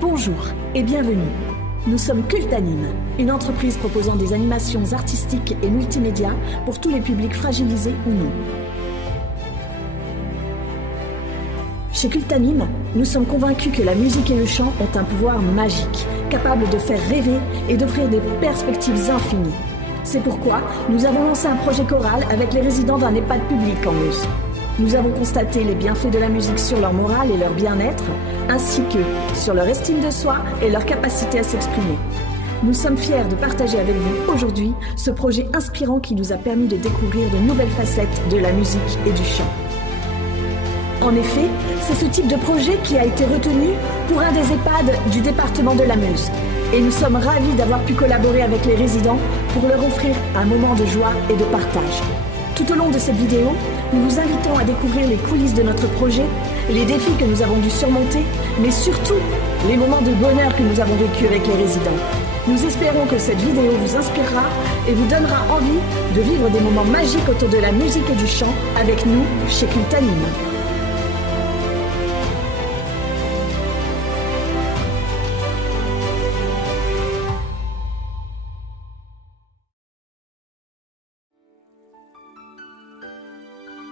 Bonjour et bienvenue. Nous sommes Cultanime, une entreprise proposant des animations artistiques et multimédia pour tous les publics fragilisés ou non. Chez Cultanime, nous sommes convaincus que la musique et le chant ont un pouvoir magique, capable de faire rêver et d'offrir des perspectives infinies. C'est pourquoi nous avons lancé un projet choral avec les résidents d'un EHPAD public en Meuse. Nous avons constaté les bienfaits de la musique sur leur morale et leur bien-être, ainsi que sur leur estime de soi et leur capacité à s'exprimer. Nous sommes fiers de partager avec vous aujourd'hui ce projet inspirant qui nous a permis de découvrir de nouvelles facettes de la musique et du chant. En effet, c'est ce type de projet qui a été retenu pour un des EHPAD du département de la Meuse. Et nous sommes ravis d'avoir pu collaborer avec les résidents pour leur offrir un moment de joie et de partage. Tout au long de cette vidéo, nous vous invitons à découvrir les coulisses de notre projet, les défis que nous avons dû surmonter, mais surtout les moments de bonheur que nous avons vécus avec les résidents. Nous espérons que cette vidéo vous inspirera et vous donnera envie de vivre des moments magiques autour de la musique et du chant avec nous chez Cultanime.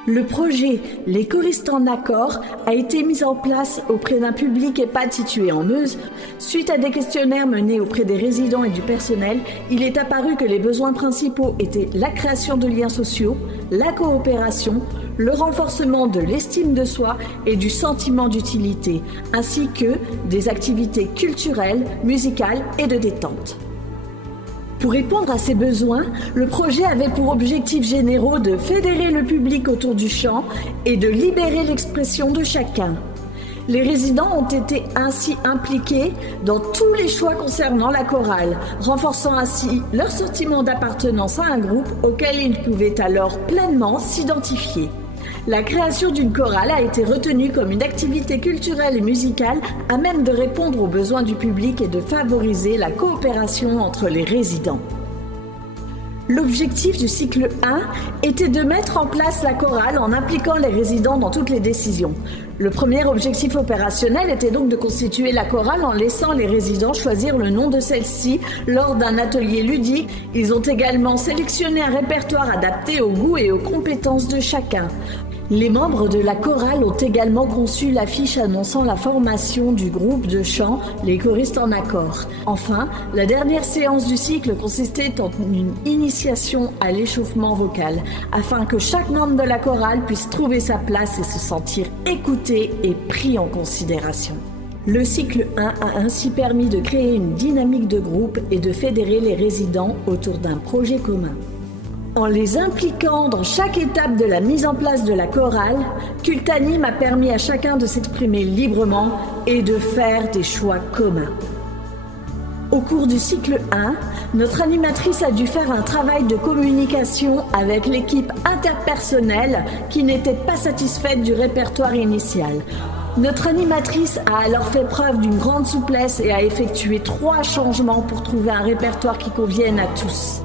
Le projet Les choristes en accord a été mis en place auprès d'un public EHPAD situé en Meuse. Suite à des questionnaires menés auprès des résidents et du personnel, il est apparu que les besoins principaux étaient la création de liens sociaux, la coopération, le renforcement de l'estime de soi et du sentiment d'utilité, ainsi que des activités culturelles, musicales et de détente. Pour répondre à ces besoins, le projet avait pour objectifs généraux de fédérer le public autour du chant et de libérer l'expression de chacun. Les résidents ont été ainsi impliqués dans tous les choix concernant la chorale, renforçant ainsi leur sentiment d'appartenance à un groupe auquel ils pouvaient alors pleinement s'identifier. La création d'une chorale a été retenue comme une activité culturelle et musicale à même de répondre aux besoins du public et de favoriser la coopération entre les résidents. L'objectif du cycle 1 était de mettre en place la chorale en impliquant les résidents dans toutes les décisions. Le premier objectif opérationnel était donc de constituer la chorale en laissant les résidents choisir le nom de celle-ci lors d'un atelier ludique. Ils ont également sélectionné un répertoire adapté aux goûts et aux compétences de chacun. Les membres de la chorale ont également conçu l'affiche annonçant la formation du groupe de chant Les choristes en accord. Enfin, la dernière séance du cycle consistait en une initiation à l'échauffement vocal, afin que chaque membre de la chorale puisse trouver sa place et se sentir écouté et pris en considération. Le cycle 1 a ainsi permis de créer une dynamique de groupe et de fédérer les résidents autour d'un projet commun. En les impliquant dans chaque étape de la mise en place de la chorale, Cultanime a permis à chacun de s'exprimer librement et de faire des choix communs. Au cours du cycle 1, notre animatrice a dû faire un travail de communication avec l'équipe interpersonnelle qui n'était pas satisfaite du répertoire initial. Notre animatrice a alors fait preuve d'une grande souplesse et a effectué 3 changements pour trouver un répertoire qui convienne à tous.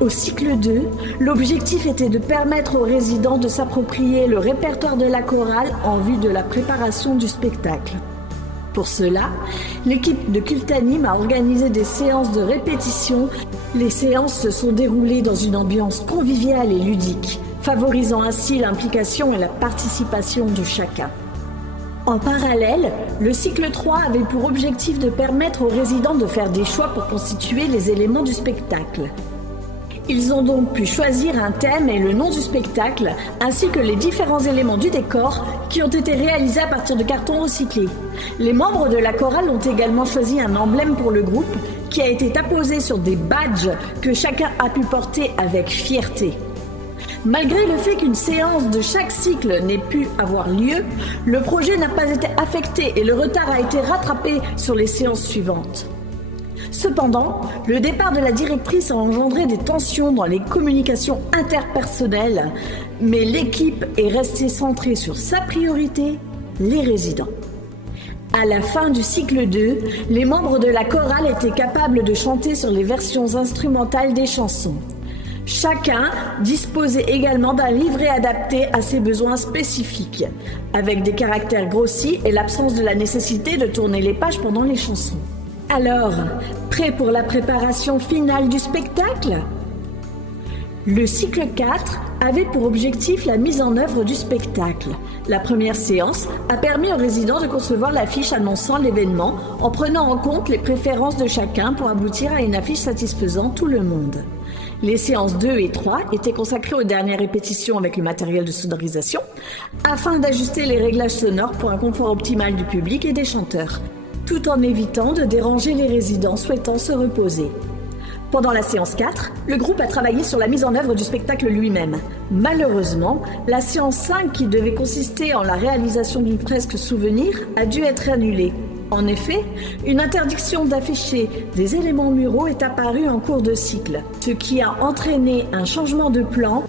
Au cycle 2, l'objectif était de permettre aux résidents de s'approprier le répertoire de la chorale en vue de la préparation du spectacle. Pour cela, l'équipe de Cultanime a organisé des séances de répétition. Les séances se sont déroulées dans une ambiance conviviale et ludique, favorisant ainsi l'implication et la participation de chacun. En parallèle, le cycle 3 avait pour objectif de permettre aux résidents de faire des choix pour constituer les éléments du spectacle. Ils ont donc pu choisir un thème et le nom du spectacle, ainsi que les différents éléments du décor qui ont été réalisés à partir de cartons recyclés. Les membres de la chorale ont également choisi un emblème pour le groupe qui a été apposé sur des badges que chacun a pu porter avec fierté. Malgré le fait qu'une séance de chaque cycle n'ait pu avoir lieu, le projet n'a pas été affecté et le retard a été rattrapé sur les séances suivantes. Cependant, le départ de la directrice a engendré des tensions dans les communications interpersonnelles, mais l'équipe est restée centrée sur sa priorité, les résidents. À la fin du cycle 2, les membres de la chorale étaient capables de chanter sur les versions instrumentales des chansons. Chacun disposait également d'un livret adapté à ses besoins spécifiques, avec des caractères grossis et l'absence de la nécessité de tourner les pages pendant les chansons. Alors, prêt pour la préparation finale du spectacle ? Le cycle 4 avait pour objectif la mise en œuvre du spectacle. La première séance a permis aux résidents de concevoir l'affiche annonçant l'événement en prenant en compte les préférences de chacun pour aboutir à une affiche satisfaisant tout le monde. Les séances 2 et 3 étaient consacrées aux dernières répétitions avec le matériel de sonorisation afin d'ajuster les réglages sonores pour un confort optimal du public et des chanteurs, tout en évitant de déranger les résidents souhaitant se reposer. Pendant la séance 4, le groupe a travaillé sur la mise en œuvre du spectacle lui-même. Malheureusement, la séance 5, qui devait consister en la réalisation d'une fresque souvenir, a dû être annulée. En effet, une interdiction d'afficher des éléments muraux est apparue en cours de cycle, ce qui a entraîné un changement de plan.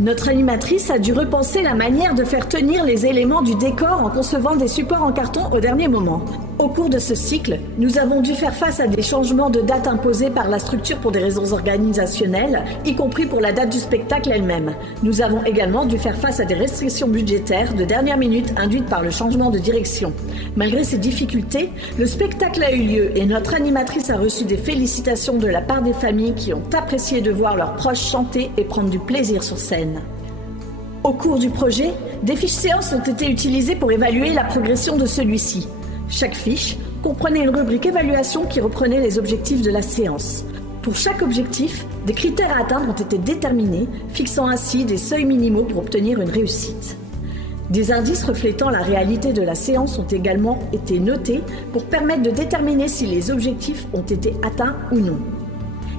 Notre animatrice a dû repenser la manière de faire tenir les éléments du décor en concevant des supports en carton au dernier moment. Au cours de ce cycle, nous avons dû faire face à des changements de date imposés par la structure pour des raisons organisationnelles, y compris pour la date du spectacle elle-même. Nous avons également dû faire face à des restrictions budgétaires de dernière minute induites par le changement de direction. Malgré ces difficultés, le spectacle a eu lieu et notre animatrice a reçu des félicitations de la part des familles qui ont apprécié de voir leurs proches chanter et prendre du plaisir sur scène. Au cours du projet, des fiches séances ont été utilisées pour évaluer la progression de celui-ci. Chaque fiche comprenait une rubrique évaluation qui reprenait les objectifs de la séance. Pour chaque objectif, des critères à atteindre ont été déterminés, fixant ainsi des seuils minimaux pour obtenir une réussite. Des indices reflétant la réalité de la séance ont également été notés pour permettre de déterminer si les objectifs ont été atteints ou non.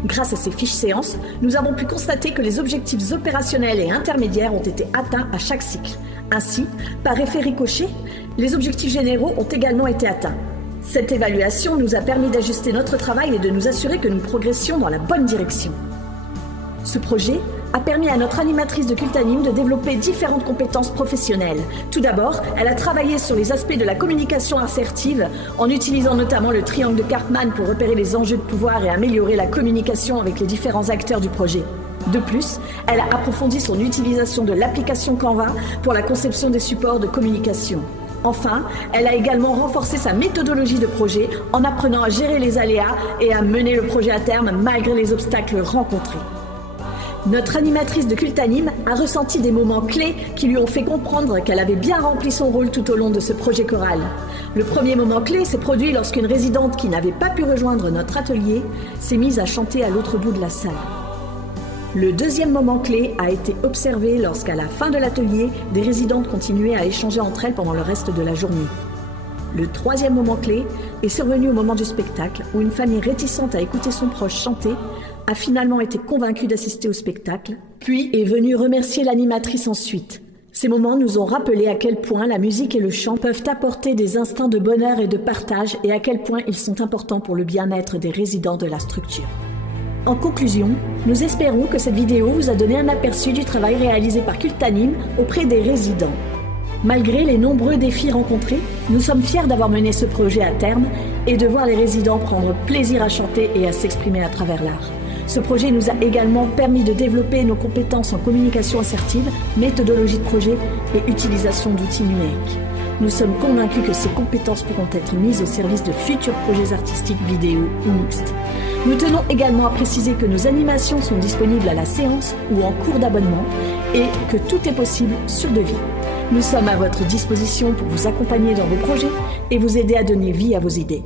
Grâce à ces fiches séances, nous avons pu constater que les objectifs opérationnels et intermédiaires ont été atteints à chaque cycle. Ainsi, par effet ricochet, les objectifs généraux ont également été atteints. Cette évaluation nous a permis d'ajuster notre travail et de nous assurer que nous progressions dans la bonne direction. Ce projet a permis à notre animatrice de Cultanime de développer différentes compétences professionnelles. Tout d'abord, elle a travaillé sur les aspects de la communication assertive en utilisant notamment le triangle de Karpman pour repérer les enjeux de pouvoir et améliorer la communication avec les différents acteurs du projet. De plus, elle a approfondi son utilisation de l'application Canva pour la conception des supports de communication. Enfin, elle a également renforcé sa méthodologie de projet en apprenant à gérer les aléas et à mener le projet à terme malgré les obstacles rencontrés. Notre animatrice de Cultanime a ressenti des moments clés qui lui ont fait comprendre qu'elle avait bien rempli son rôle tout au long de ce projet choral. Le premier moment clé s'est produit lorsqu'une résidente qui n'avait pas pu rejoindre notre atelier s'est mise à chanter à l'autre bout de la salle. Le deuxième moment clé a été observé lorsqu'à la fin de l'atelier, des résidentes continuaient à échanger entre elles pendant le reste de la journée. Le troisième moment clé est survenu au moment du spectacle où une famille réticente à écouter son proche chanter a finalement été convaincue d'assister au spectacle, puis est venue remercier l'animatrice ensuite. Ces moments nous ont rappelé à quel point la musique et le chant peuvent apporter des instants de bonheur et de partage et à quel point ils sont importants pour le bien-être des résidents de la structure. En conclusion, nous espérons que cette vidéo vous a donné un aperçu du travail réalisé par Cultanime auprès des résidents. Malgré les nombreux défis rencontrés, nous sommes fiers d'avoir mené ce projet à terme et de voir les résidents prendre plaisir à chanter et à s'exprimer à travers l'art. Ce projet nous a également permis de développer nos compétences en communication assertive, méthodologie de projet et utilisation d'outils numériques. Nous sommes convaincus que ces compétences pourront être mises au service de futurs projets artistiques vidéo ou mixtes. Nous tenons également à préciser que nos animations sont disponibles à la séance ou en cours d'abonnement et que tout est possible sur devis. Nous sommes à votre disposition pour vous accompagner dans vos projets et vous aider à donner vie à vos idées.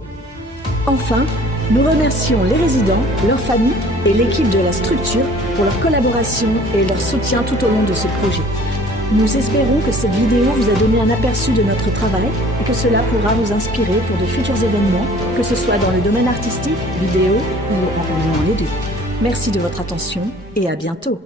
Enfin, nous remercions les résidents, leurs familles et l'équipe de la structure pour leur collaboration et leur soutien tout au long de ce projet. Nous espérons que cette vidéo vous a donné un aperçu de notre travail et que cela pourra vous inspirer pour de futurs événements, que ce soit dans le domaine artistique, vidéo ou en combinant les deux. Merci de votre attention et à bientôt.